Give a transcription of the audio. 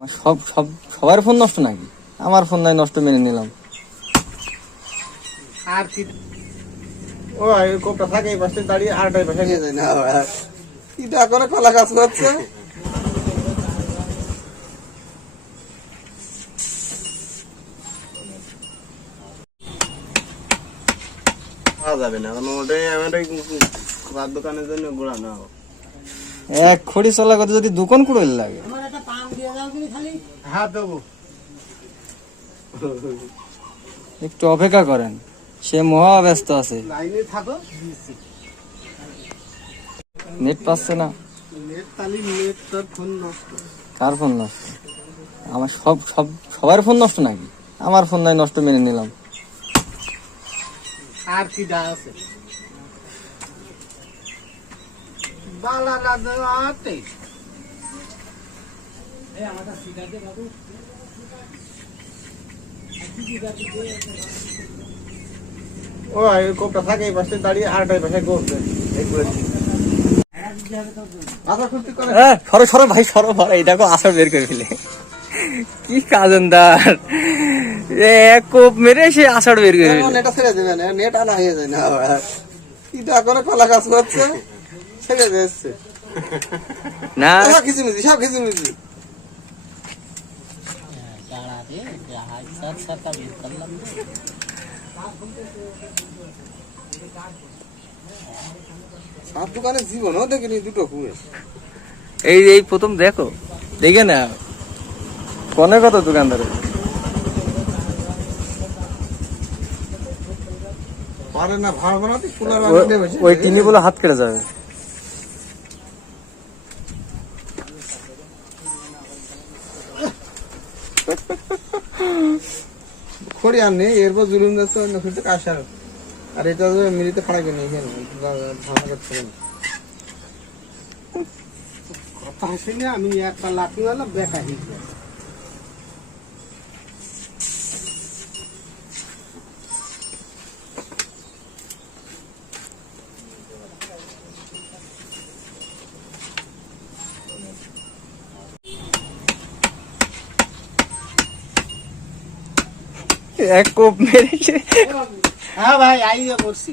সব সব সবার ফোন নষ্ট নাকি? আমার ফোন নাই নষ্ট মেনে নিলাম। আর কি? ও কোপটা থাকে এই পাশে দাঁড়িয়ে আরেকটা এই পাশে নিয়ে যায়। না এটা করে কলা গাছ করছে পাওয়া যাবে না কারণ ওটাই আমার দোকানের জন্য গোড়া না এক খড়ি চলা করতে যদি দুকন কুড়ে লাগে। একটা অপেক্ষা করেন সে মহা ব্যস্ত আছে। লাইনে থাকো। দিচ্ছি নেট পাচ্ছে না। নেট তালি নেট তোর ফোন নষ্ট। কার ফোন নষ্ট? আমার সব সব সবার ফোন নষ্ট নাকি? আমার ফোন নাই নষ্ট মেনে নিলাম। আর কি দা আছে। বালা দেওয়াতে ও কোপটা থাকে এই পাশে দাঁড়িয়ে আরেকটা পাশে করছে এই করে আচ্ছা খুশি করে এ, সরো সরো ভাই সরো ভাই এই দেখো বের করে ফেলে। কি কাজনদার কোপ মেরে সে আষাঢ় বের করে নেটা ছেড়ে দেবে না নেট আনা হয়ে যায় না এটা করে কলা গাছ করছে ছেড়ে দিচ্ছে না। সব খিচিমিচি সব খিচিমিচি সাত দোকানে জীবনও দেখিনি দুটো কুয়ে। এই এই প্রথম দেখো দেখে না কনে কত দোকানদার? পারে না ভাড় বানাতে ওই হাত কেটে যাবে। খড়ি আর নেই, এরপর জুলুম যাচ্ছে, অন্য কিছু কাশার আর এটা তো মিলিতে ফাড়াকে নেই এখানে ধারণা করতে হবে না। কথা শুনে আমি একটা লাঠি মারলাম বেকা এক কোপ মেরেছে হ্যাঁ ভাই আইয়া করছি